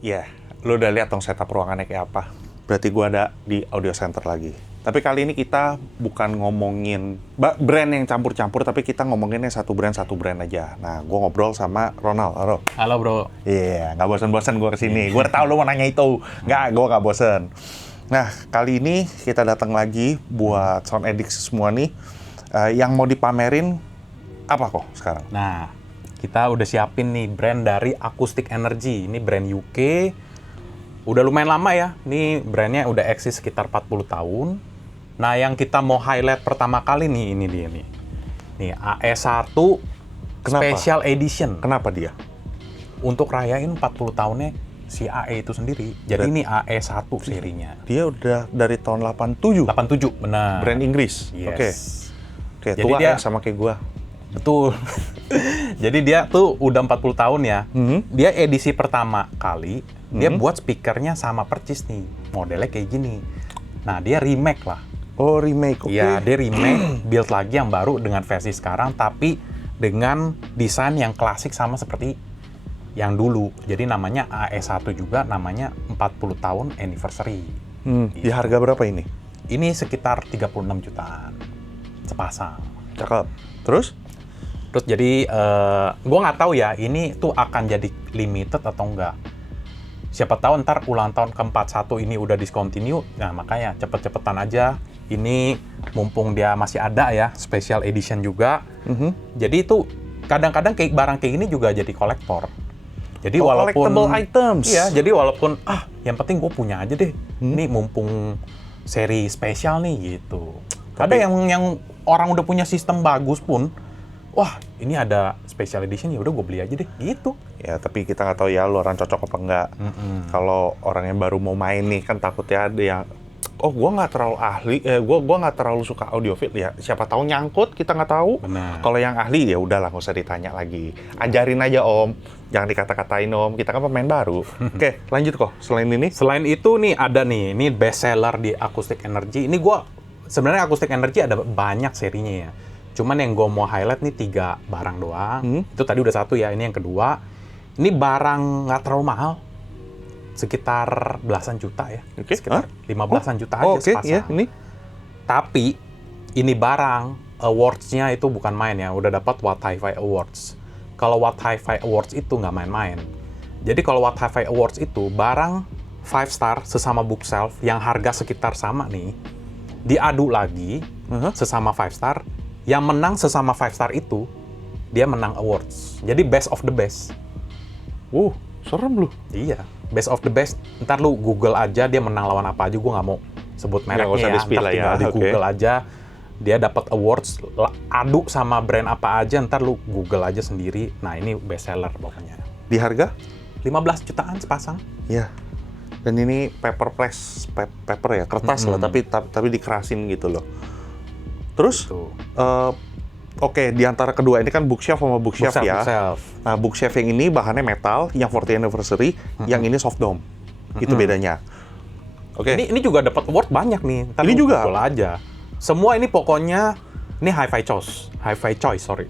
Ya, lo udah lihat dong setup ruangannya kayak apa. Berarti gua ada di audio center lagi. Tapi kali ini kita bukan ngomongin brand yang campur-campur, tapi kita ngomonginnya satu brand aja. Nah, gua ngobrol sama Ronald. Halo. Halo bro. Iya, nggak bosan-bosan gua kesini. Gua udah tahu lo mau nanya itu. Gua nggak bosan. Nah, kali ini kita datang lagi buat Sound Addicts semua nih. Yang mau dipamerin apa kok sekarang? Nah, kita udah siapin nih brand dari Acoustic Energy. Ini brand UK. Udah lumayan lama ya. Ini brandnya udah eksis sekitar 40 tahun. Nah, yang kita mau highlight pertama kali nih, ini dia nih. Nih, AE1 Kenapa? Special Edition. Kenapa dia? Untuk rayain 40 tahunnya si AE itu sendiri. Jadi ini AE1 serinya. Dia udah dari tahun 87. 87, benar. Brand Inggris. Yes. Oke. Jadi Tua dia ya sama kayak gua. Betul. Jadi dia tuh udah 40 tahun ya. Dia edisi pertama kali, dia buat speakernya sama persis nih. Modelnya kayak gini. Nah, dia remake lah. Oh, remake. Oke. Ya, dia remake, build lagi yang baru dengan versi sekarang, tapi dengan desain yang klasik sama seperti yang dulu. Jadi namanya AE1 juga, namanya 40 tahun anniversary. Di harga berapa ini? Ini sekitar 36 jutaan sepasang. Cakep. Terus? Terus jadi, gue nggak tahu ya, ini tuh akan jadi limited atau enggak. Siapa tahu ntar ulang tahun ke-41 ini udah discontinue, nah makanya cepet-cepetan aja. Ini mumpung dia masih ada ya, special edition juga. Jadi itu kadang-kadang kayak barang kayak ini juga jadi kolektor. Jadi walaupun collectible items. Iya, jadi walaupun yang penting gue punya aja deh. Ini mumpung seri spesial nih gitu. Ada yang orang udah punya sistem bagus pun, wah ini ada special edition ya udah gue beli aja deh gitu. Ya, tapi kita nggak tahu ya lu orang cocok apa enggak. Kalau orang yang baru mau main nih kan takutnya ada yang gua nggak terlalu ahli, gua nggak terlalu suka audiophile ya. Siapa tahu nyangkut, kita nggak tahu. Benar. Kalau yang ahli ya udahlah nggak usah ditanya lagi. Ajarin aja Om, jangan dikata-katain Om. Kita kan pemain baru. Oke, lanjut kok. Selain ini, Selain itu nih ada nih, ini best seller di Acoustic Energy. Ini gua sebenarnya Acoustic Energy ada banyak serinya ya. Cuman yang gue mau highlight nih 3 barang doang. Itu tadi udah 1 ya, ini yang kedua. Ini barang nggak terlalu mahal. Sekitar belasan juta ya. Oke. Sekitar 15-an juta aja oke, sepasang. ya, ini. Tapi, ini barang, awards-nya itu bukan main ya. Udah dapat Watt Hi-Fi Awards. Kalau Watt Hi-Fi Awards itu nggak main-main. Jadi kalau Watt Hi-Fi Awards itu, barang 5 star sesama bookshelf yang harga sekitar sama nih, diadu lagi sesama 5 star, yang menang sesama 5 star itu, dia menang awards. Jadi best of the best. Serem lu. Iya, best of the best. Ntar lu Google aja dia menang lawan apa aja, gue nggak mau sebut mereknya Nggak usah ya. di-spill Ntar lah tinggal ya, di oke. Google aja, dia dapat awards, adu sama brand apa aja, ntar lu Google aja sendiri. Nah ini best seller pokoknya. Di harga? 15 jutaan sepasang. Ya. Dan ini paperless, paper ya, kertas lah, tapi dikerasin gitu loh. Terus, Tuh. oke, di antara kedua ini kan bookshelf sama bookshelf ya. Bookshelf. Nah, bookshelf yang ini bahannya metal, yang 40th anniversary, yang ini soft dome. Itu bedanya. Oke. Ini juga dapat award banyak nih. Ntar Ini lu juga? Google aja. Semua ini pokoknya, ini Hi-Fi Choice. Hi-Fi Choice, sorry.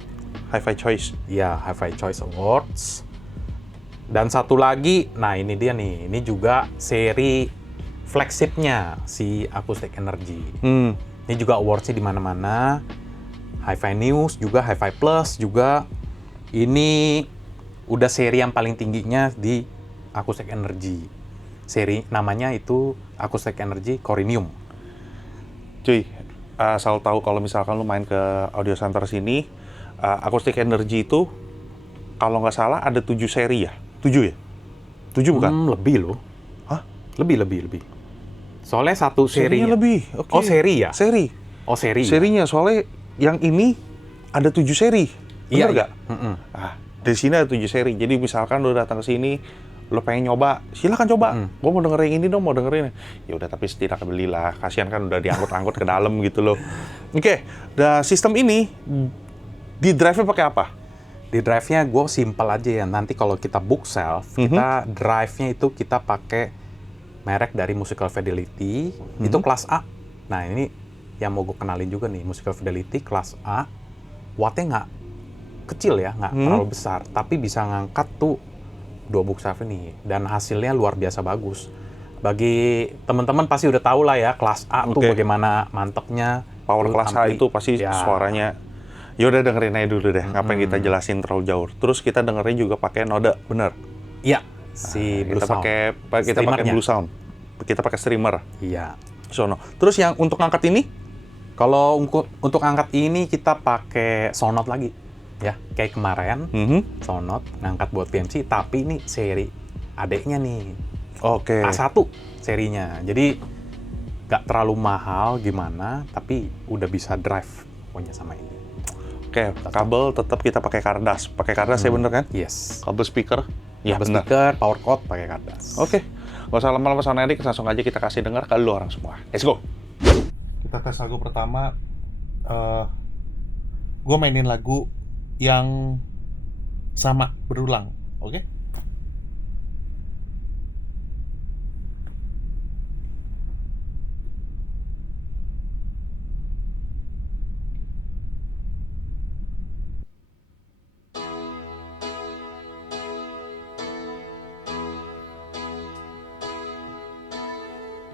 Hi-Fi Choice. Iya, Hi-Fi Choice Awards. Dan satu lagi, nah ini dia nih. Ini juga seri flagshipnya si Acoustic Energy. Ini juga awards-nya di mana-mana. Hi-Fi News juga, Hi-Fi Plus juga. Ini udah seri yang paling tingginya di Acoustic Energy. Seri namanya itu Acoustic Energy Corinium. Cuy, asal tahu kalau misalkan lu main ke Audio Center sini, Acoustic Energy itu kalau nggak salah ada 7 seri ya? 7 ya? 7 bukan? Lebih loh. Hah? Lebih. Soalnya satu seri. Serinya lebih. Oke. Oh, seri ya? Seri. Oh, seri. Serinya, soalnya yang ini ada 7 seri. Iya, Bener nggak? Mm-mm. Dari sini ada 7 seri. Jadi misalkan lu datang ke sini, lu pengen nyoba, silakan coba. Gua mau dengerin ini dong, mau dengerin. Ya udah, tapi setidaknya belilah. Kasihan kan udah diangkut-angkut ke dalam gitu loh. Oke, nah sistem ini di drive-nya pakai apa? Di drive-nya gue simple aja ya. Nanti kalau kita bookshelf, kita drive-nya itu kita pakai merek dari Musical Fidelity. Itu kelas A. Nah ini yang mau gue kenalin juga nih, Musical Fidelity kelas A. Wattnya nggak kecil ya, nggak terlalu besar. Tapi bisa ngangkat tuh 2 bookshelf ini dan hasilnya luar biasa bagus. Bagi teman-teman pasti udah tahu lah ya kelas A tuh bagaimana mantepnya. Power kelas A itu pasti ya, suaranya. Ya udah dengerin aja dulu deh, ngapain kita jelasin terlalu jauh. Terus kita dengerin juga pakai Node, bener? Iya, si Blue Sound. Kita pakai Blue Sound. Kita pakai streamer. Iya. Sono. Terus yang untuk angkat ini? Kalau untuk angkat ini kita pakai Sonoff lagi. Ya, kayak kemarin, Sonoff ngangkat buat PMC, tapi ini seri adeknya nih. Oke. A1 serinya. Jadi nggak terlalu mahal gimana, tapi udah bisa drive pokoknya sama ini. Oke, kabel tetap kita pakai Kardas. Pakai Kardas ya bener kan? Yes. Kabel speaker? Ya Kabel bener. speaker, power cord pakai Kardas. Oke. Nggak usah lama-lama sama Erik, langsung aja kita kasih dengar ke lu orang semua. Let's go! Kita tes lagu pertama. Gue mainin lagu yang sama, berulang. Oke?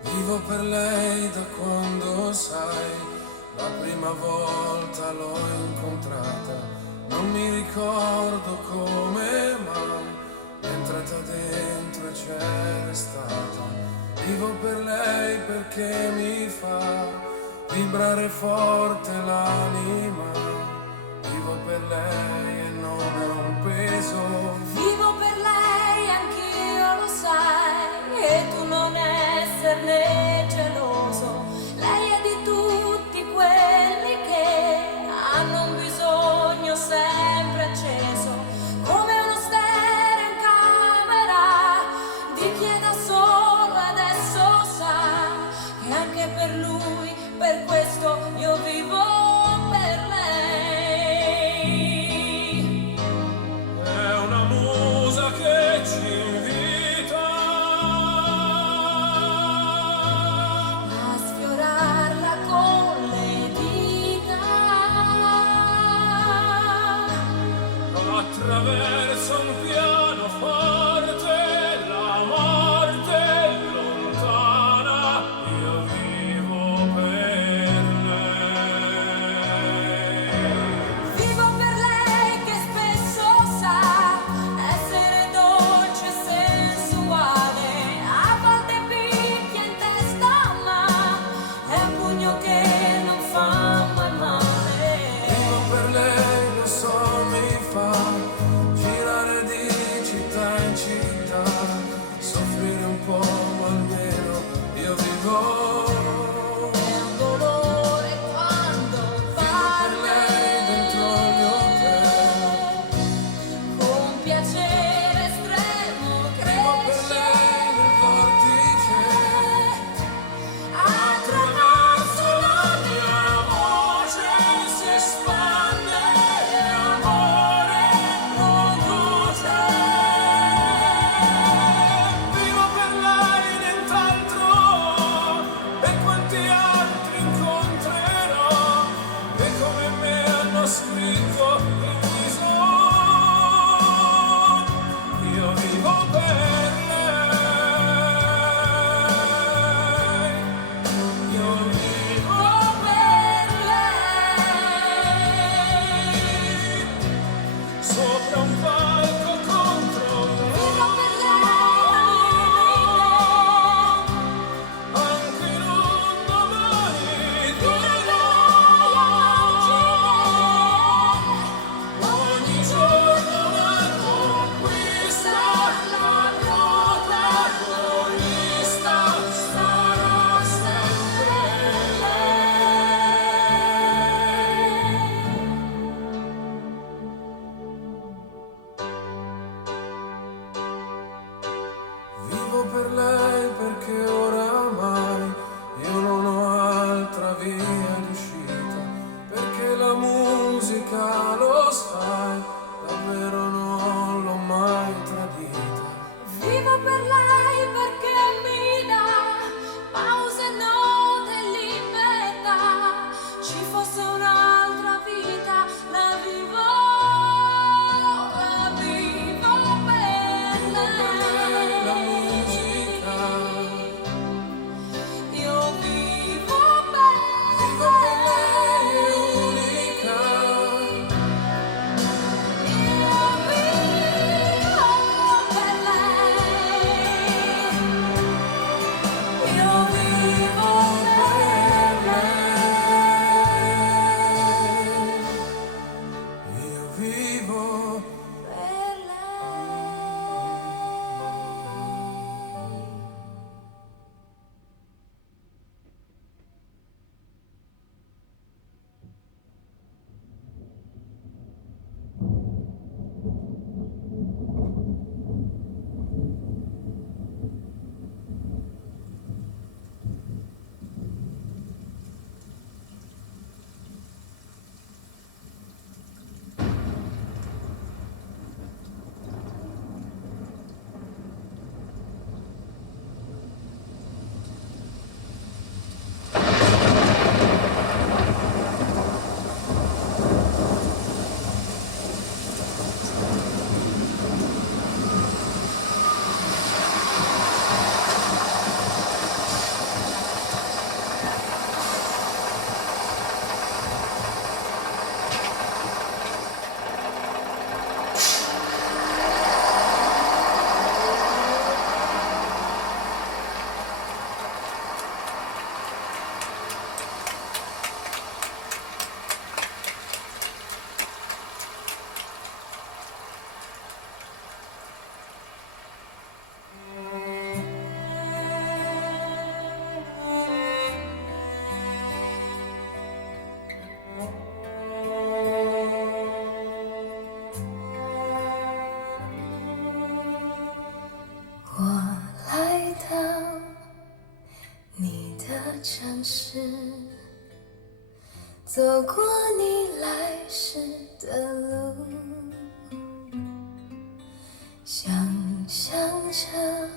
Vivo per lei da quando sai, la prima volta l'ho incontrata, non mi ricordo come mai, è entrata dentro e c'era stata. Vivo per lei perché mi fa vibrare forte l'anima, vivo per lei e non è un peso. Vivo per lei, anch'io lo sai, e tu non esserne geloso. Lei è di tutti quelli che hanno un bisogno sempre acceso, come uno stereo in camera di chi è da solo adesso sa che anche per lui, per questo io vivo per lei. È un amore 城市，走过你来时的路，想象着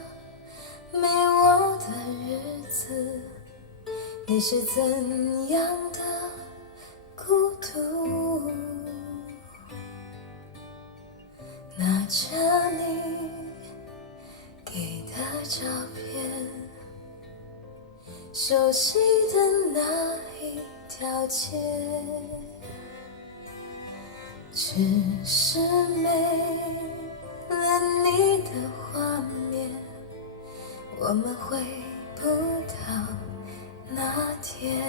没我的日子，你是怎样的孤独？拿着你给的照片，熟悉的那一条街，只是没了你的画面，我们回不到那天。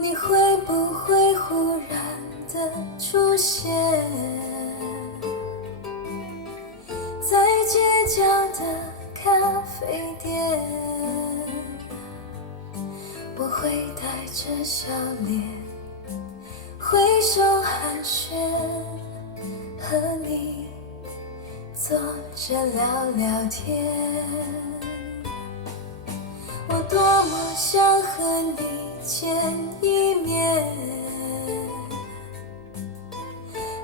你会不会忽然的出现在街角的咖啡店？我会带着笑脸挥手寒暄，和你坐着聊聊天。我多么想和你见一面，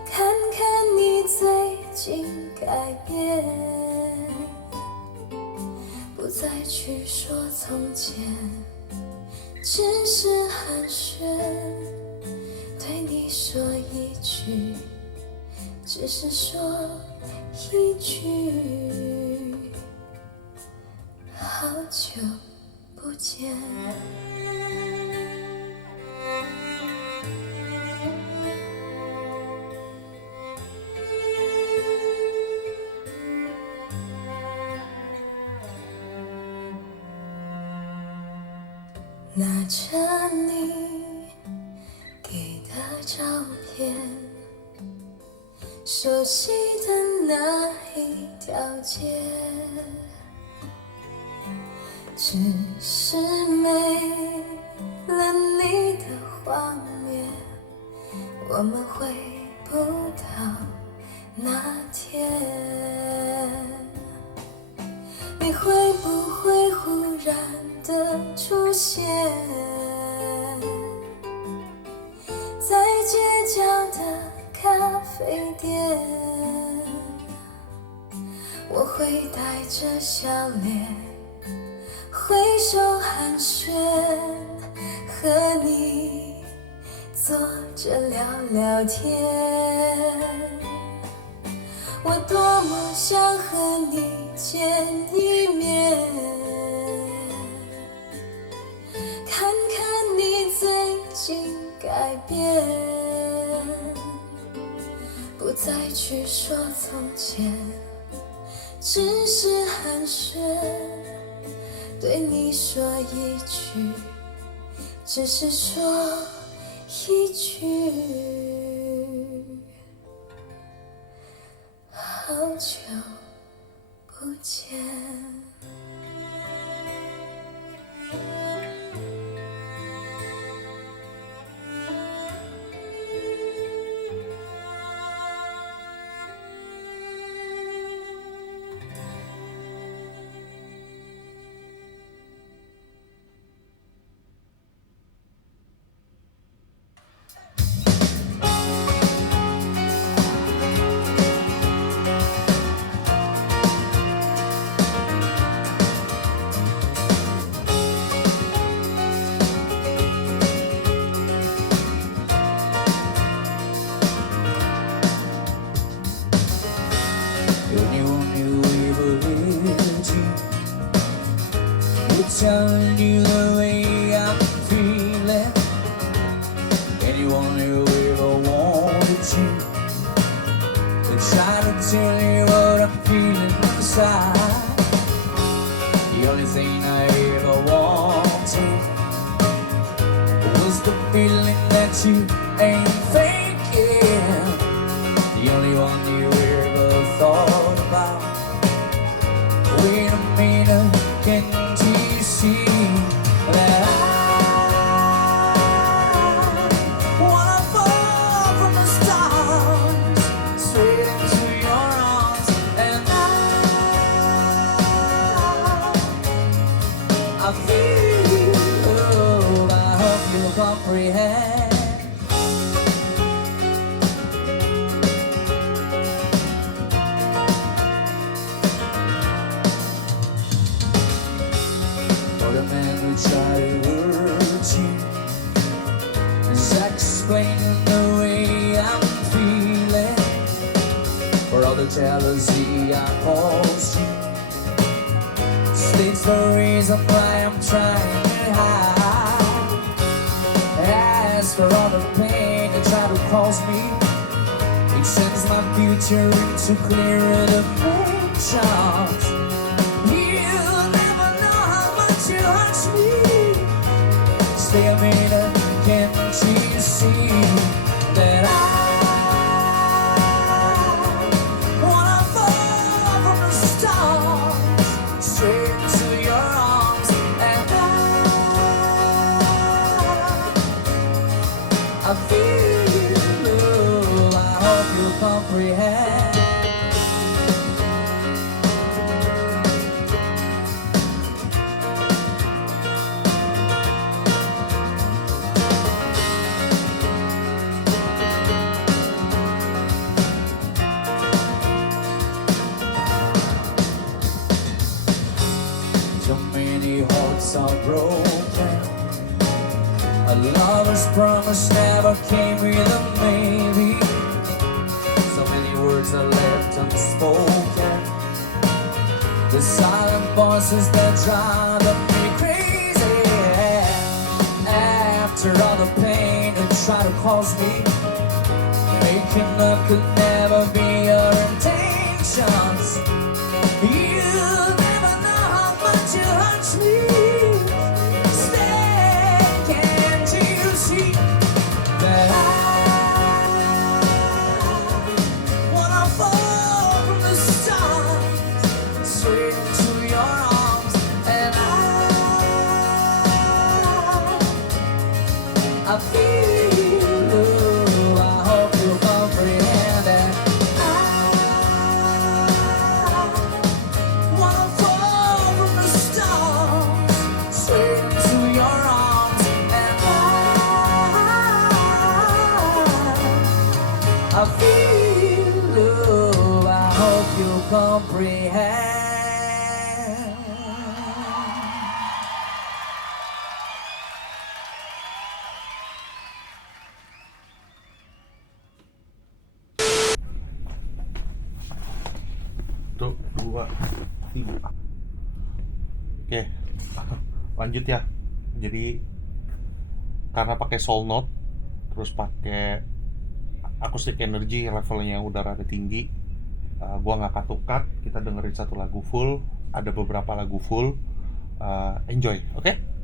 看看你最近改变，不再去说从前，只是寒暄，对你说一句，只是说一句，好久不见。拿着你给的照片，熟悉的那一条街，只是没了你的画面，我们回不到那天。你会不会忽然的出现在街角的咖啡店？我会带着笑脸挥手寒暄，和你坐着聊聊天。我多么想和你见一面，看看你最近改变，不再去说从前，只是寒暄，对你说一句，只是说一句，好久不见。Telling you the way I'm feeling. Anyone who ever wanted to, they try to tell you what I'm feeling inside. The only thing I ever wanted was the feeling that you ain't faking. The only one you ever thought about. Wait a minute, can't you see that I wanna fall from the stars straight into your arms, and I see I post you. States the reason why I'm trying to hide. As for all the pain they try to cause me, it sends my future into clearer dimensions. You'll never know how much you hurt me. Stay a minute, can't you see that I wanna fall from the stars straight into your arms, and I feel you. I hope you comprehend. So many hearts are broken. A lover's promise never came with a maybe. So many words are left unspoken. The silent voices that drive me crazy. After all the pain they try to cause me, making love could never be your intentions. You'll never know how much you hurt me. Stay, can't you see that I wanna fall from the stars straight into your arms, and I feel you. I hope you comprehend that I wanna fall from the stars straight into your arms, and I feel you. I hope you comprehend. Satu, dua, tiga. Oke, lanjut ya. Jadi karena pakai soul note, terus pakai acoustic energy levelnya udah rada tinggi, gua nggak cut. Kita dengerin satu lagu full, ada beberapa lagu full. Enjoy, oke?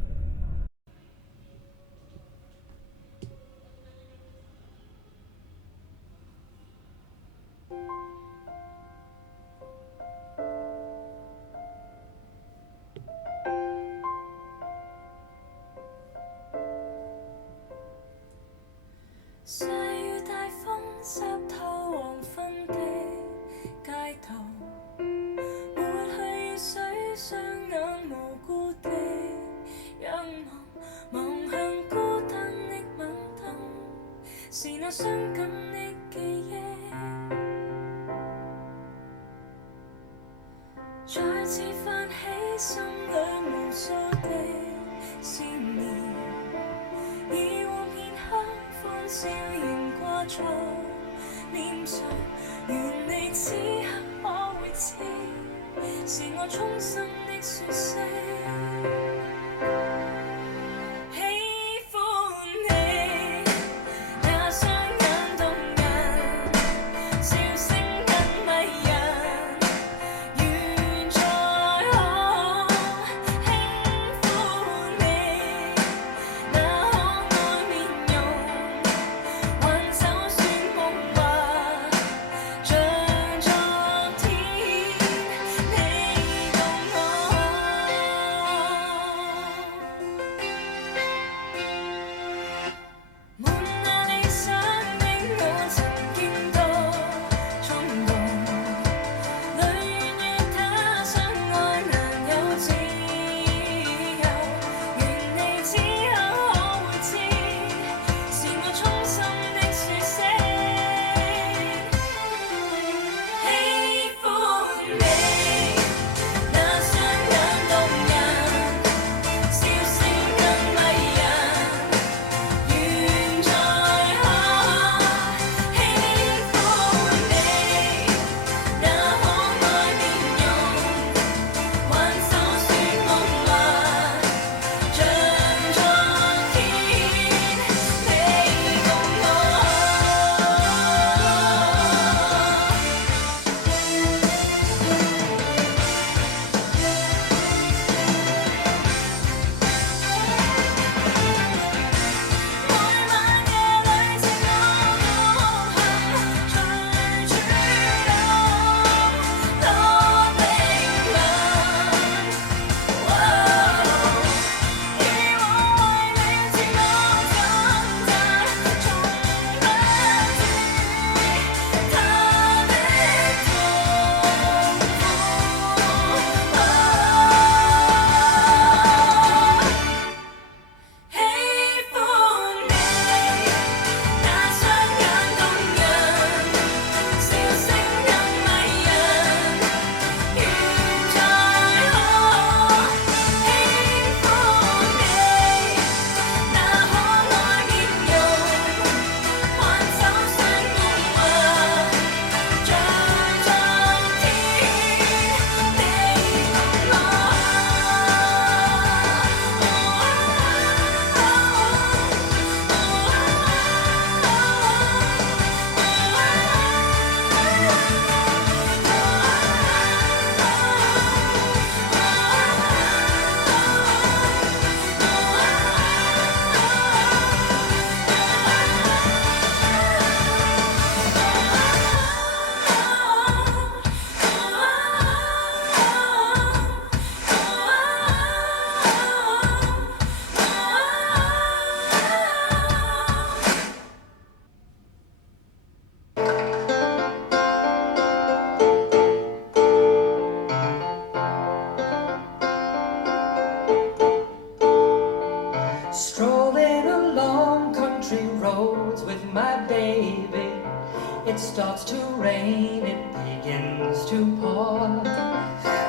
starts to rain, it begins to pour.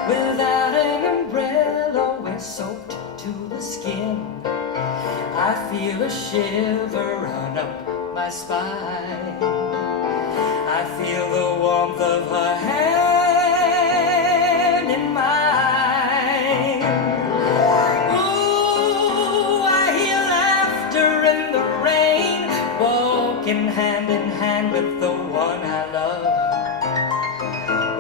Without an umbrella, we're soaked to the skin. I feel a shiver run up my spine. I feel the warmth of her hand in mine. Ooh, I hear laughter in the rain, walking hand in hand with the one I love.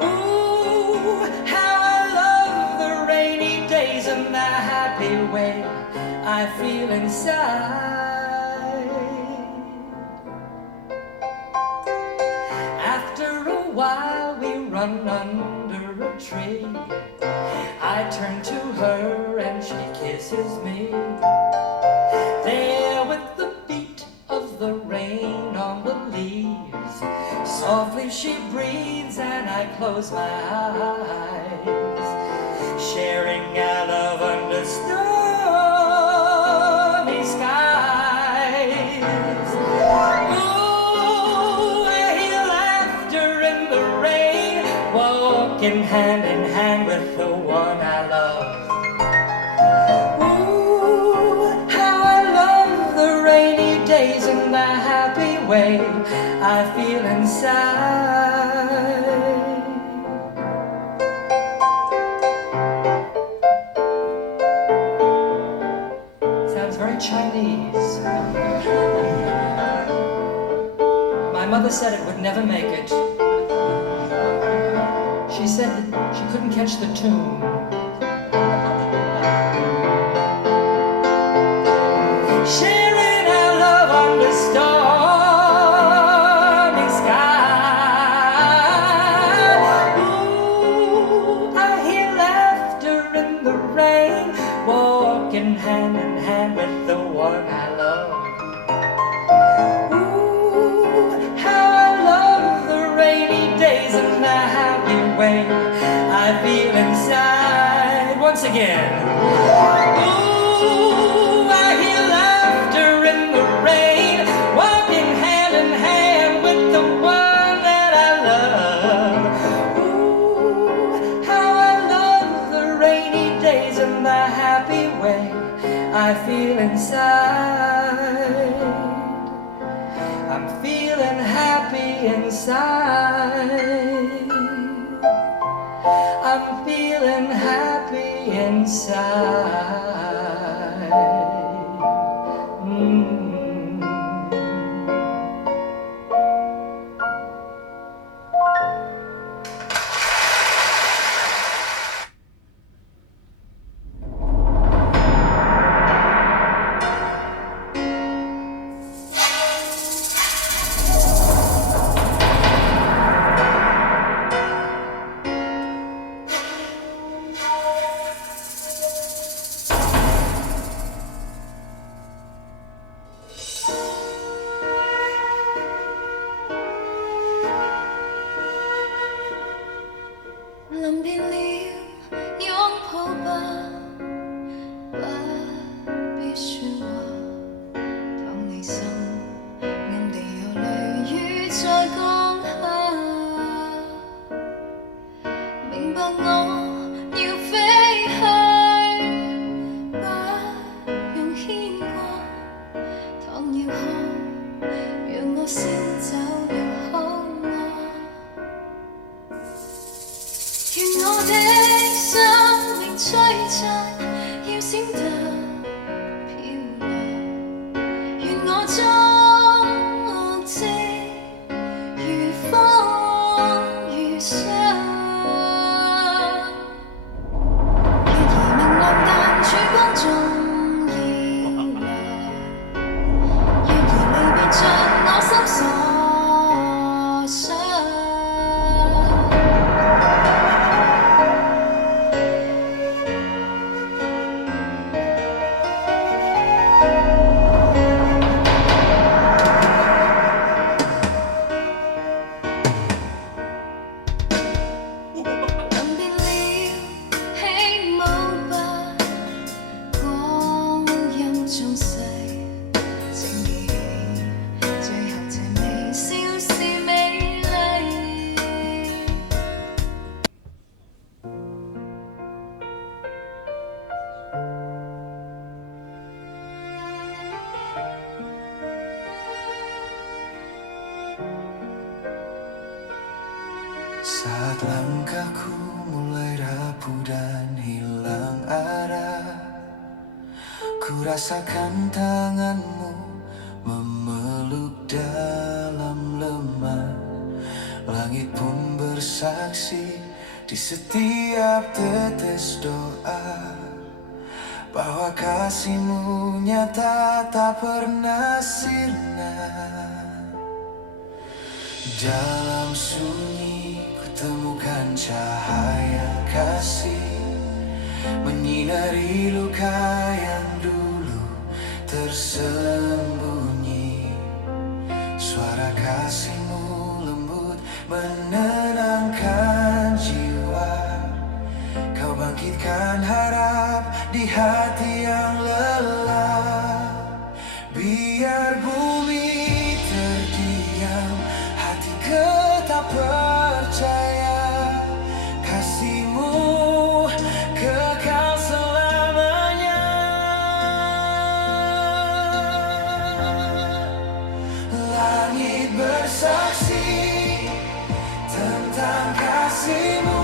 Ooh, how I love the rainy days and the happy way I feel inside. After a while we run under a tree. I turn to her and she kisses me. There with the beat of the rain on the leaves, softly she breathes and I close my eyes, sharing our love under stormy skies. Ooh, I hear laughter in the rain, walking hand in hand with the one I love. Ooh, how I love the rainy days and the happy way I feel inside. Sounds very Chinese. My mother said it would never make it. She said that she couldn't catch the tune. Sharing our love under stormy sky. Ooh, I hear laughter in the rain, walking hand in hand with the one I love. Ooh, how I love the rainy days and the happy way I feel inside. Once again. Ooh, I hear laughter in the rain, walking hand in hand with the one that I love. Ooh, how I love the rainy days and the happy way I feel inside. I'm feeling happy inside. I'm feeling happy inside. Mm. Langkahku mulai rapuh dan hilang arah. Ku rasakan tanganmu memeluk dalam lemah. Langit pun bersaksi di setiap tetes doa bahwa kasihmu nyata tak pernah sirna. Dalam sunyi kutemukan cahaya kasih menyinari luka yang dulu tersembunyi. Suara kasihmu lembut menenangkan jiwa. Kau bangkitkan harap di hati yang lelah. Biar bumi terdiam, hati tetap percaya. Kasihmu kekal selamanya. Langit bersaksi tentang kasihmu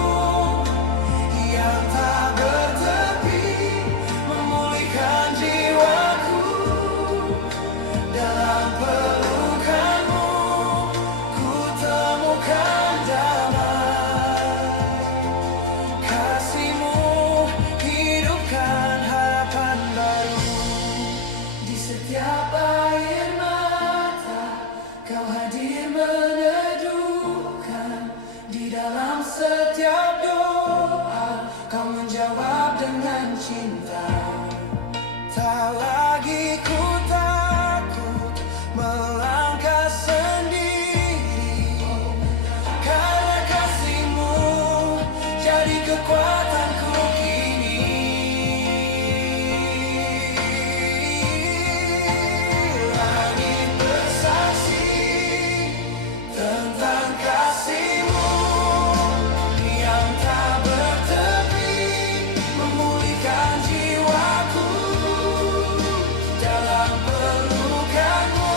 yang tak bertepi, memulihkan jiwaku. Dalam pelukanmu ku temukan damai. Kasihmu hidupkan harapan baru. Di setiap air mata kau hadir meneduhkan. Di dalam setiap doa kau menjawab dengan cinta. Tak lagi ku takut melangkah sendiri, karena kasihmu jadi kekuatanku kini. Langit bersaksi tentang kasihmu yang tak bertepi, memulihkan jiwaku. Dalam pelukanmu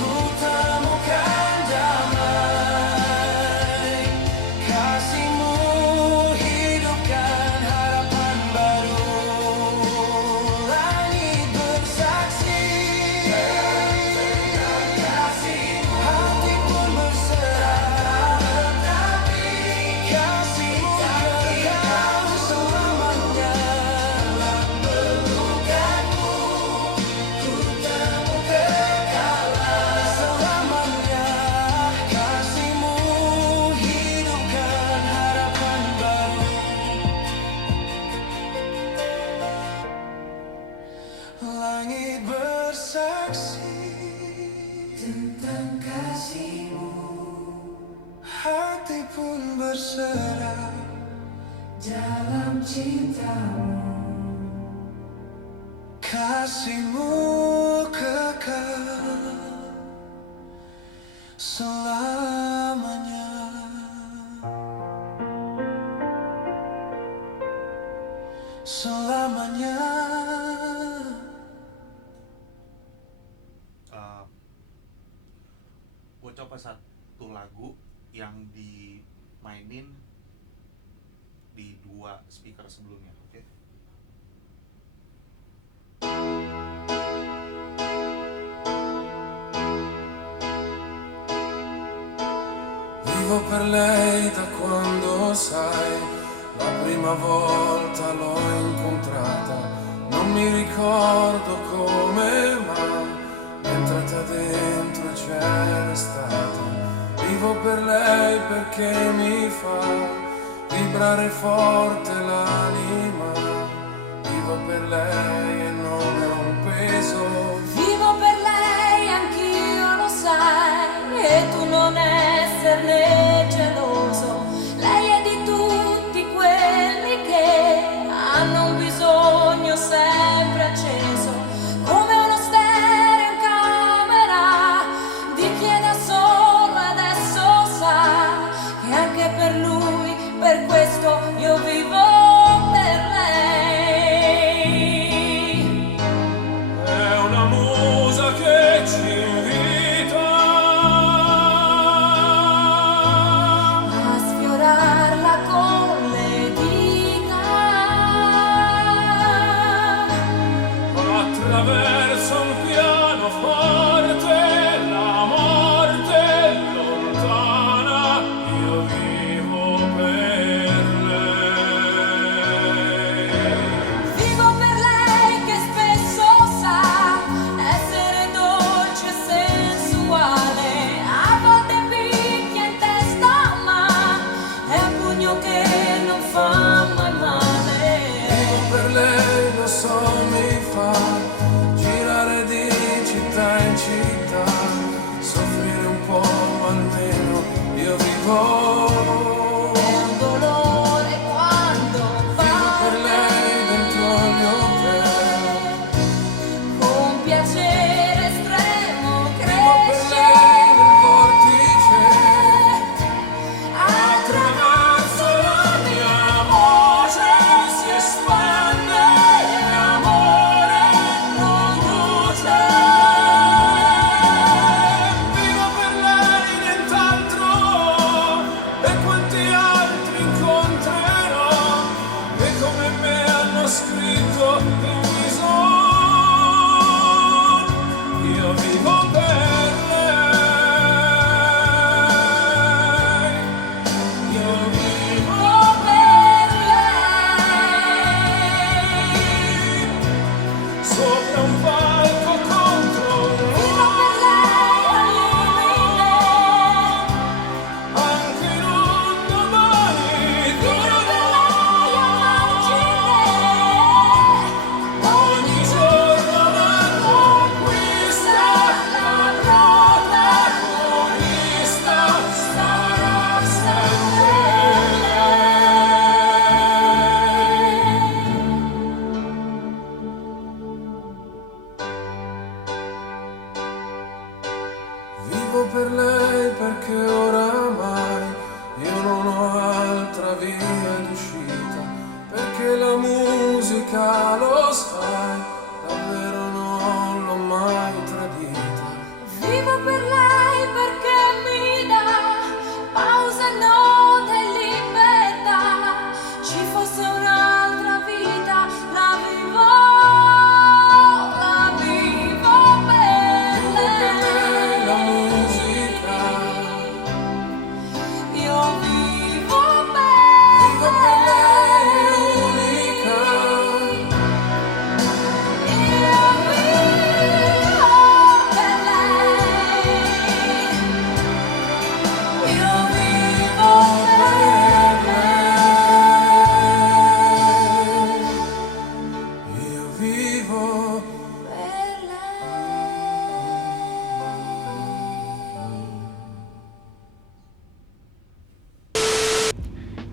ku temukan damai. Kasihmu hidupkan harapan baru. Langit bersaksi tentang kasihmu, hati pun berserah. Tetapi kasihmu kekal selamanya. Dalam pelukanmu ku temukan kekalahan selamanya. Kasihmu hidupkan harapan baru. Langit bersaksi tentang kasihmu, hati pun berserah dalam cintamu. Kasihmu kekal selamanya. Selamanya. Gue coba satu lagu yang dimainin di 2 speaker sebelumnya, oke? Vivo per lei da quando sai, la prima volta l'ho incontrata. Non mi ricordo come mai, entrata dentro e c'era stata. Vivo per lei perché mi fa vibrare forte l'anima. Vivo per lei e non è un peso. Vivo per lei, anch'io lo sai, e tu non esserne geloso. Lei è di tutti quelli che hanno un bisogno sempre acceso, come uno stereo in camera di chi è da solo e adesso sa che anche per lui, per questo io vivo per lei. È una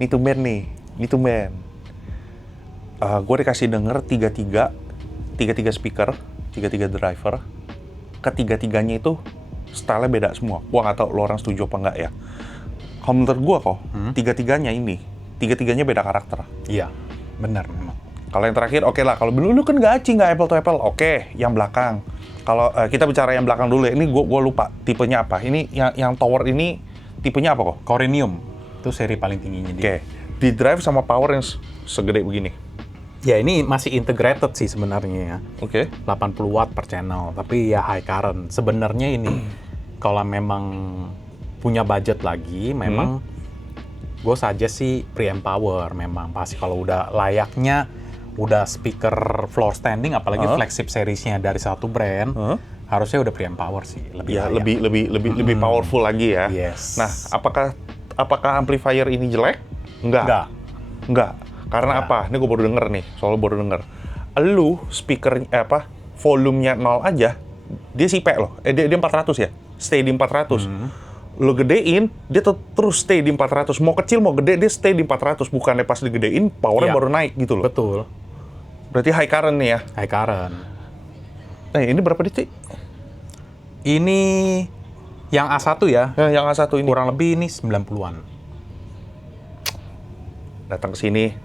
Ini tumben. Gue dikasih denger tiga speaker, tiga driver. Ketiga-tiganya itu style-nya beda semua. Gua nggak tahu lo orang setuju apa nggak ya. Kalau menurut gua tiga-tiganya beda karakter. Iya, benar memang. Kalau yang terakhir oke lah. Kalau dulu kan gaci, nggak apple to apple. Oke, yang belakang. Kalau kita bicara yang belakang dulu ya. Ini gua lupa tipenya apa. Ini yang tower ini tipenya apa kok? Corinium itu seri paling tingginya dia. Oke. Di drive sama power yang segede begini. Ya ini masih integrated sih sebenarnya ya. Oke. 80 watt per channel, tapi ya high current. Sebenarnya ini kalau memang punya budget lagi, memang gue saja sih preamp power memang pasti kalau udah layaknya udah speaker floor standing, apalagi flagship seriesnya dari satu brand, harusnya udah preamp power sih lebih Ya, layak. lebih powerful lagi ya. Yes. Nah, apakah amplifier ini jelek? Enggak. Karena apa? Ini gue baru denger nih, soalnya baru denger. Lu speaker volumenya 0 aja, dia sipek loh. Dia 400 ya? Stay di 400. Lu gedein, dia terus stay di 400. Mau kecil, mau gede, dia stay di 400. Bukannya pas digedein, powernya baru naik gitu loh. Betul. Berarti high current nih ya? High current. Ini berapa DC? Ini yang A1 ya, Yang A1 ini. kurang lebih ini 90-an. Datang ke sini,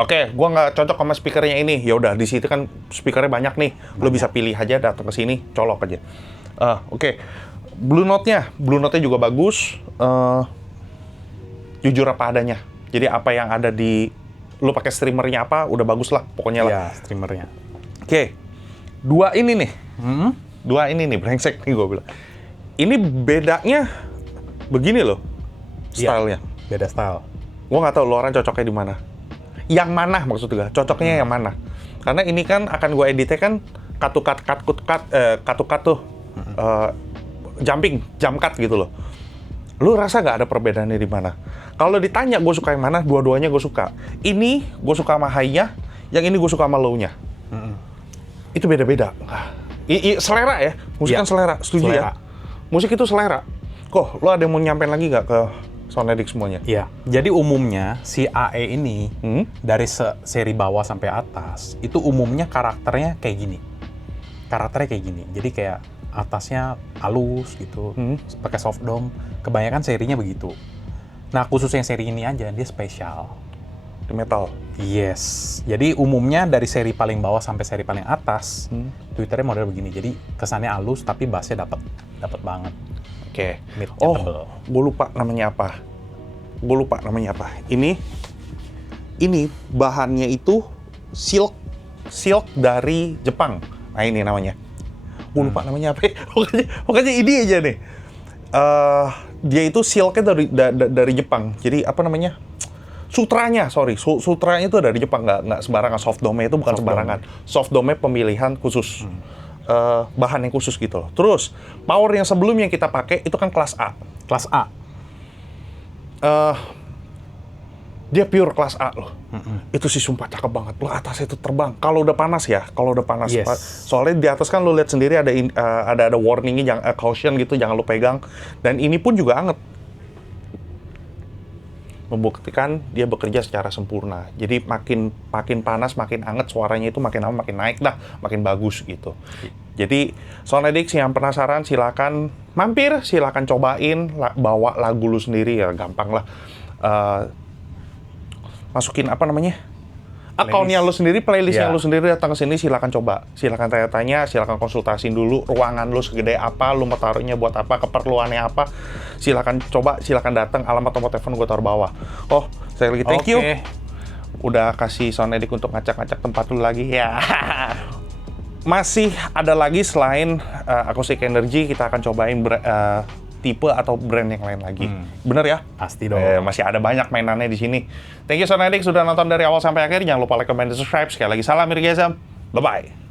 Oke, gua nggak cocok sama speakernya ini. Ya udah, di situ kan speakernya banyak nih. Lo bisa pilih aja, datang ke sini, colok aja. Oke. Blue Note-nya juga bagus. Jujur apa adanya. Jadi apa yang ada di lo pakai streamernya apa, udah bagus lah pokoknya lah. Ya, streamernya. Oke. Dua ini nih, brengsek nih gue bilang. Ini bedanya begini loh, stylenya. Beda style. Gue nggak tahu lo orang cocoknya di mana. Yang mana maksudnya? Cocoknya yang mana? Karena ini kan akan gue editnya kan cut tuh, jump cut gitu loh. Lu rasa nggak ada perbedaannya di mana? Kalau ditanya gue suka yang mana, dua-duanya gue suka. Ini gue suka sama high-nya, yang ini gue suka sama low-nya. Itu beda-beda. Selera ya, musik kan selera, setuju ya? Musik itu selera. Kok, lo ada yang mau nyampein lagi nggak ke Sonedic semuanya? Iya, jadi umumnya si AE ini dari seri bawah sampai atas itu umumnya karakternya kayak gini. Jadi kayak atasnya halus gitu, pakai soft dome. Kebanyakan serinya begitu. Nah, khusus yang seri ini aja dia spesial. Di metal. Yes. Jadi umumnya dari seri paling bawah sampai seri paling atas, Twitternya model begini. Jadi kesannya halus tapi bassnya dapat banget. Oke. Mid-nya Oh, tebel. gue lupa namanya apa. Ini bahannya itu silk dari Jepang. Nah ini namanya. Gue lupa namanya apa. Pokoknya ini aja nih. Dia itu silknya dari Jepang. Jadi apa namanya? Sutranya itu dari Jepang, nggak sembarangan. Soft dome itu bukan sembarangan. Soft dome pemilihan khusus. Bahan yang khusus gitu loh. Terus power yang sebelumnya kita pakai itu kan kelas A. Kelas A. Dia pure kelas A loh. Itu sih sumpah cakep banget. Lo atasnya itu terbang. Kalau udah panas ya, Yes. Soalnya di atas kan lo lihat sendiri ada warningnya, jangan caution gitu, jangan lo pegang. Dan ini pun juga anget. Membuktikan dia bekerja secara sempurna. Jadi makin panas, makin anget, suaranya itu makin lama makin naik dah, makin bagus gitu. Jadi Sonedic yang penasaran silakan mampir, silakan cobain, bawa lagu lu sendiri ya, gampang lah. Masukin apa namanya? Akunnya lu sendiri, playlistnya lu sendiri, datang ke sini silakan coba. Silakan tanya-tanya, silakan konsultasiin dulu ruangan lu segede apa, lu mau taruhnya buat apa, keperluannya apa. Silakan coba, silakan datang, alamat nomor telepon gue taruh bawah. Oh, saya lagi thank you. Udah kasih Sonedic untuk ngacak-ngacak tempat lu lagi. Ya. Masih ada lagi selain Acoustic Energy, kita akan cobain tipe atau brand yang lain lagi. Bener ya? Pasti dong. Masih ada banyak mainannya di sini. Thank you Sonedic sudah nonton dari awal sampai akhir. Jangan lupa like, comment, dan subscribe. Sekali lagi salam Irgazam. Bye-bye.